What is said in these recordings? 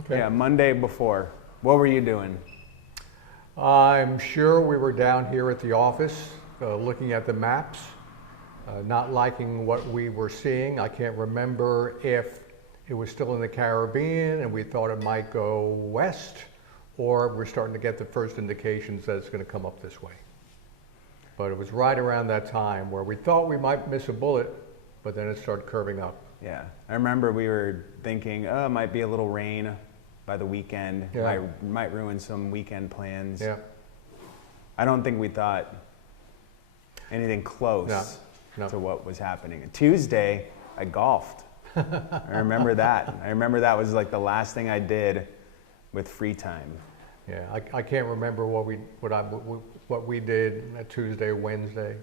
Okay. Yeah, Monday before. What were you doing? I'm sure we were down here at the office looking at the maps, not liking what we were seeing. I can't remember if it was still in the Caribbean and we thought it might go west, or we're starting to get the first indications that it's going to come up this way. But it was right around that time where we thought we might miss a bullet, but then it started curving up. Yeah, I remember we were thinking, oh, it might be a little rain by the weekend. Yeah. Might ruin some weekend plans. Yeah. I don't think we thought anything close No. to what was happening. Tuesday, I golfed. I remember that. I remember that was like the last thing I did with free time. Yeah, I can't remember what we did at Tuesday, Wednesday.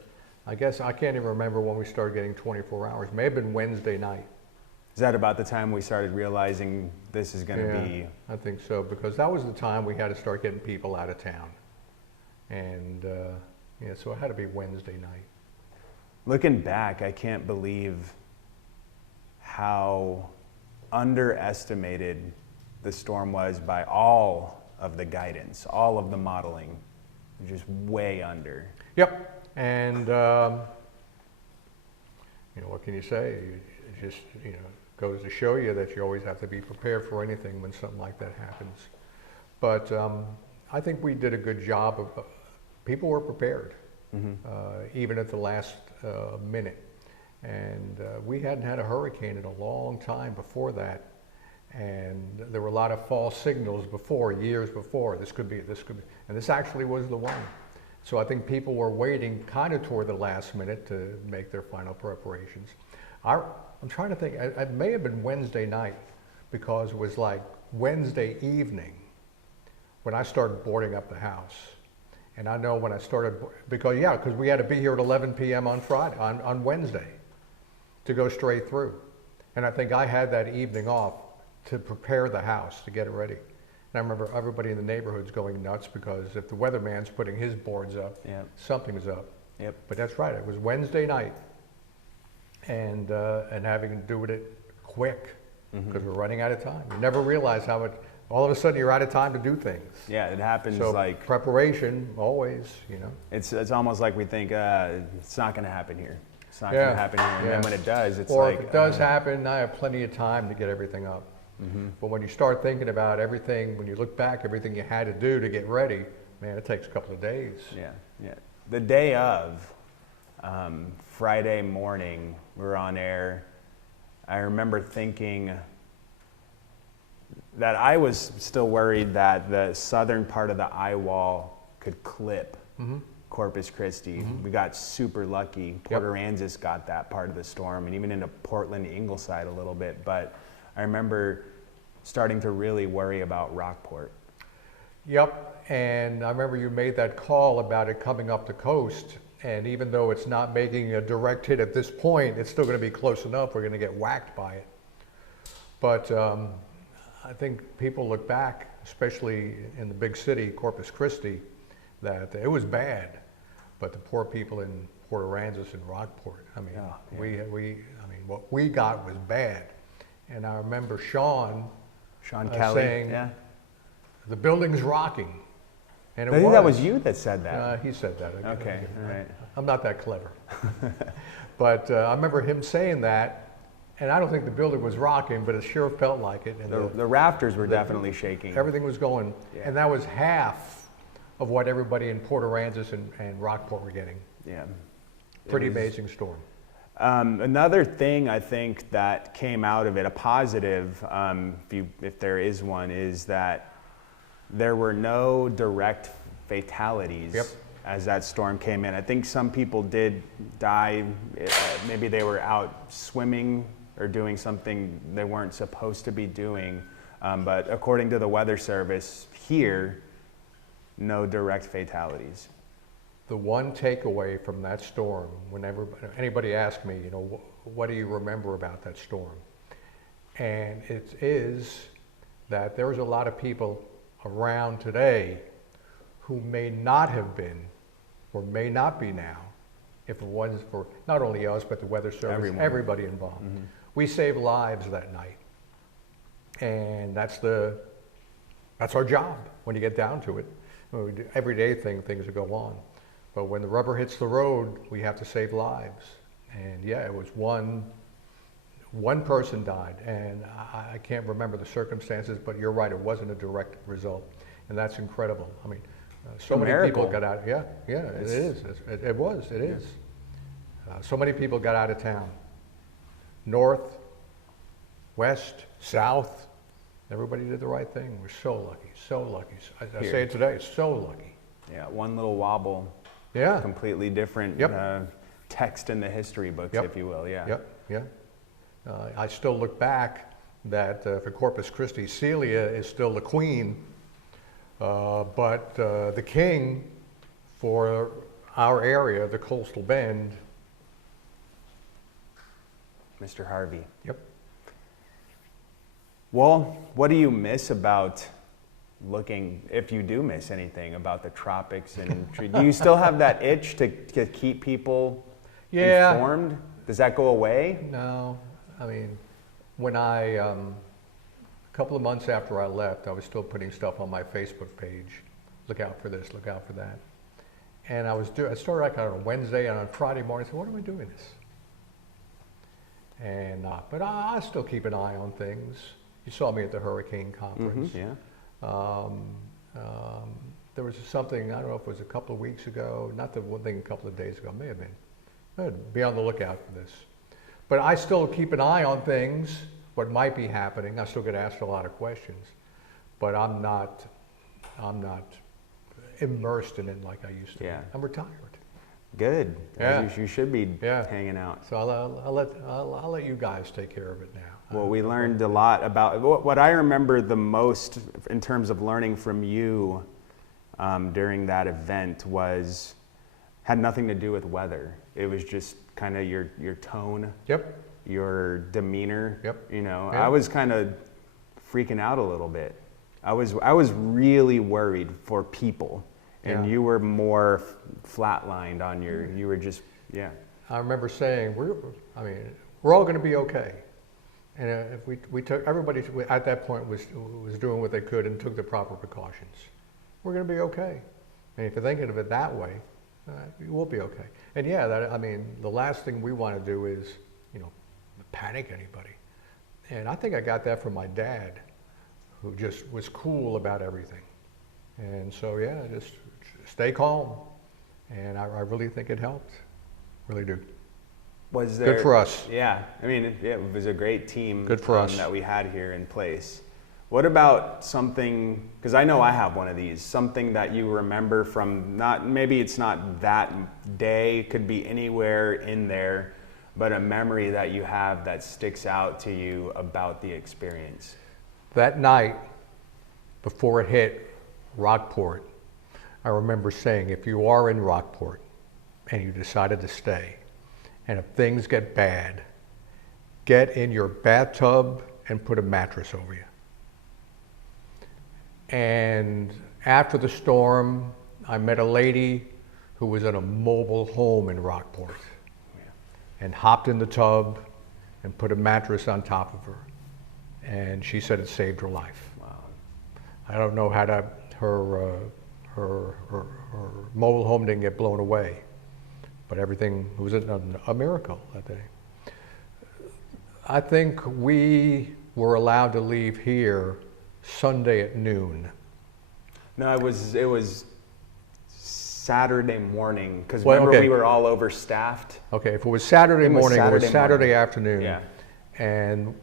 I guess I can't even remember when we started getting 24 hours. May have been Wednesday night. Is that about the time we started realizing this is going to be? I think so, because that was the time we had to start getting people out of town. And so it had to be Wednesday night. Looking back, I can't believe how underestimated the storm was by all of the guidance, all of the modeling, just way under. Yep, and what can you say? It just goes to show you that you always have to be prepared for anything when something like that happens. But I think we did a good job of. People were prepared, even at the last minute, and we hadn't had a hurricane in a long time before that. And there were a lot of false signals years before. This could be, and this actually was the one. So I think people were waiting kind of toward the last minute to make their final preparations. I'm trying to think, it may have been Wednesday night, because it was like Wednesday evening when I started boarding up the house. And I know when I started, because we had to be here at 11 p.m. on Friday, on Wednesday, to go straight through. And I think I had that evening off to prepare the house, to get it ready. And I remember everybody in the neighborhood's going nuts, because if the weatherman's putting his boards up, something's up. Yep. But that's right, it was Wednesday night, and having to do it quick, because we're running out of time. You never realize how much, all of a sudden you're out of time to do things. Yeah, it happens. So like preparation, always, It's almost like we think it's not going to happen here. It's not going to happen here. And then when it does, it's like... Or if it does happen, I have plenty of time to get everything up. But when you start thinking about everything, when you look back, everything you had to do to get ready, man, it takes a couple of days. Yeah. The day of, Friday morning, we were on air. I remember thinking that I was still worried that the southern part of the eye wall could clip Corpus Christi. We got super lucky. Port Aransas got that part of the storm, and even into Portland, Ingleside a little bit. But I remember starting to really worry about Rockport. Yep, and I remember you made that call about it coming up the coast, and even though it's not making a direct hit at this point, it's still going to be close enough. We're going to get whacked by it. But I think people look back, especially in the big city, Corpus Christi, that it was bad, but the poor people in Port Aransas and Rockport, what we got was bad. And I remember Sean Kelly saying, the building's rocking. And I think that was you that said that. He said that. Okay, all right. I'm not that clever. But I remember him saying that, and I don't think the building was rocking, but it sure felt like it. And the rafters were definitely shaking. Everything was going, and that was half of what everybody in Port Aransas and Rockport were getting. Yeah. Pretty amazing storm. Another thing I think that came out of it, a positive, if there is one, is that there were no direct fatalities as that storm came in. I think some people did die. Maybe they were out swimming or doing something they weren't supposed to be doing. But according to the Weather Service here, no direct fatalities. The one takeaway from that storm, whenever anybody asks me, what do you remember about that storm? And it is that there's a lot of people around today who may not have been or may not be now if it wasn't for not only us, but the Weather Service, everybody involved. We saved lives that night. And that's our job when you get down to it. When we do everyday things that go on. But when the rubber hits the road, we have to save lives. And yeah, it was one person died, and I can't remember the circumstances, but you're right, it wasn't a direct result. And that's incredible. I mean, so many people got out. Yeah, it is. It is. So many people got out of town. North, west, south. Everybody did the right thing. We're so lucky, so lucky. I say it today, so lucky. Yeah, one little wobble. Yeah. Completely different text in the history books, if you will. Yeah. I still look back that for Corpus Christi, Celia is still the queen, but the king for our area, the coastal bend, Mr. Harvey. Yep. Well, what do you miss about looking, if you do miss anything about the tropics? And do you still have that itch to keep people informed? Does that go away? No. I mean, when a couple of months after I left, I was still putting stuff on my Facebook page. Look out for this, look out for that. And I started like on a Wednesday, and on Friday morning I said, what are we doing this? And but I still keep an eye on things. You saw me at the hurricane conference. There was something, I don't know if it was a couple of weeks ago, not the one thing a couple of days ago, may have been. Be on the lookout for this. But I still keep an eye on things, what might be happening. I still get asked a lot of questions, but I'm not immersed in it like I used to be. I'm retired. Good. You should be hanging out. So I'll let you guys take care of it now. Well, we learned a lot about, what I remember the most in terms of learning from you during that event had nothing to do with weather. It was just kind of your tone, your demeanor. I was kind of freaking out a little bit. I was really worried for people, and you were more flatlined on you were just, I remember saying, we're all going to be okay. And if we took, everybody at that point was doing what they could and took the proper precautions. We're going to be okay. And if you're thinking of it that way, you will be okay. And the last thing we want to do is, panic anybody. And I think I got that from my dad, who just was cool about everything. And so, just stay calm. And I really think it helped. Really do. Was there, good for us. Yeah, it was a great team good for us. That we had here in place. What about something, because I know I have one of these, something that you remember from, maybe it's not that day, could be anywhere in there, but a memory that you have that sticks out to you about the experience? That night, before it hit Rockport, I remember saying, if you are in Rockport and you decided to stay, and if things get bad, get in your bathtub and put a mattress over you. And after the storm, I met a lady who was in a mobile home in Rockport and hopped in the tub and put a mattress on top of her. And she said it saved her life. Wow. I don't know how her mobile home didn't get blown away, but everything, it was a miracle that day. I think we were allowed to leave here Sunday at noon. No, it was Saturday morning, because remember we were all overstaffed. Okay, if it was Saturday morning, it was Saturday afternoon. Yeah. And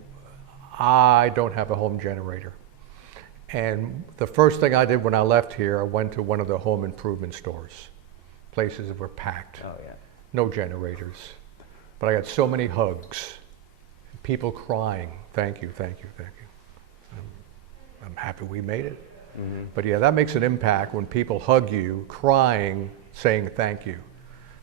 I don't have a home generator. And the first thing I did when I left here, I went to one of the home improvement stores. Places that were packed. Oh yeah. No generators. But I got so many hugs. People crying, thank you, thank you, thank you. I'm happy we made it. Mm-hmm. But that makes an impact when people hug you, crying, saying thank you.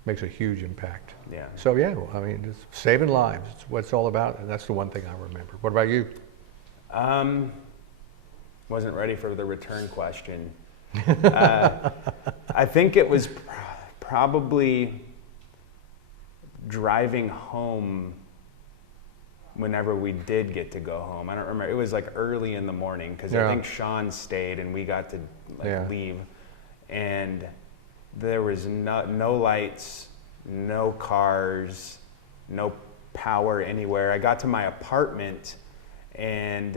Makes a huge impact. Yeah. So it's saving lives. It's what it's all about, and that's the one thing I remember. What about you? Wasn't ready for the return question. I think it was probably driving home whenever we did get to go home. I don't remember. It was like early in the morning because I think Sean stayed and we got to leave. And there was no lights, no cars, no power anywhere. I got to my apartment and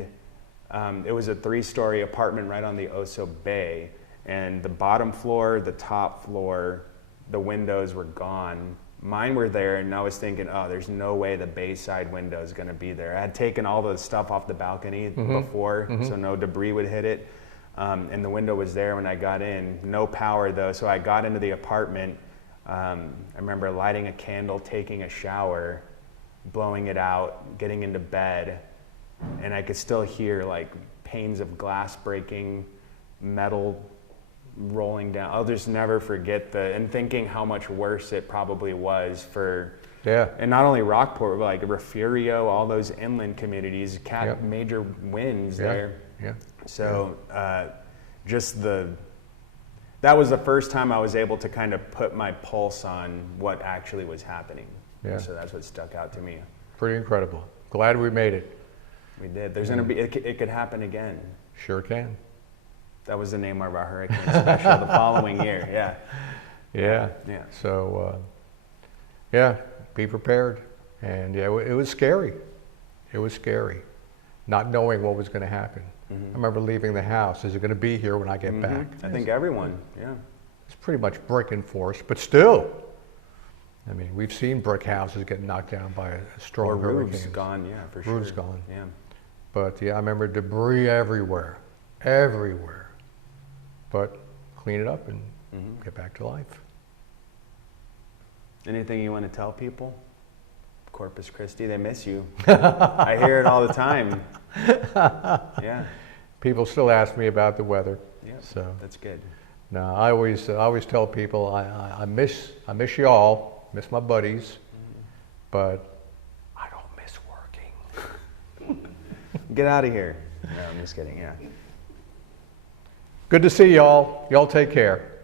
it was a 3-story apartment right on the Oso Bay. And the bottom floor, the top floor, the windows were gone. Mine were there, and I was thinking, oh, there's no way the bayside window is going to be there. I had taken all the stuff off the balcony before, so no debris would hit it. And the window was there when I got in. No power, though, so I got into the apartment. I remember lighting a candle, taking a shower, blowing it out, getting into bed, and I could still hear like panes of glass breaking, metal rolling down. I'll just never forget and thinking how much worse it probably was for, and not only Rockport, but like Refugio, all those inland communities, major winds there. So that was the first time I was able to kind of put my pulse on what actually was happening. So that's what stuck out to me. Pretty incredible. Glad we made it. We did. There's gonna be, it could happen again. Sure can. That was the name of our hurricane special the following year. Yeah. So, be prepared. And it was scary. It was scary, not knowing what was going to happen. I remember leaving the house. Is it going to be here when I get back? I think everyone, It's pretty much brick enforced, but still. I mean, we've seen brick houses get knocked down by a strong hurricane. Roofs gone, for sure. Roofs gone. Yeah. But I remember debris everywhere. But clean it up and get back to life. Anything you want to tell people? Corpus Christi, they miss you. I hear it all the time. People still ask me about the weather. So that's good. No, I always tell people I miss y'all, miss my buddies, but I don't miss working. Get out of here. No, I'm just kidding. Good to see y'all. Y'all take care.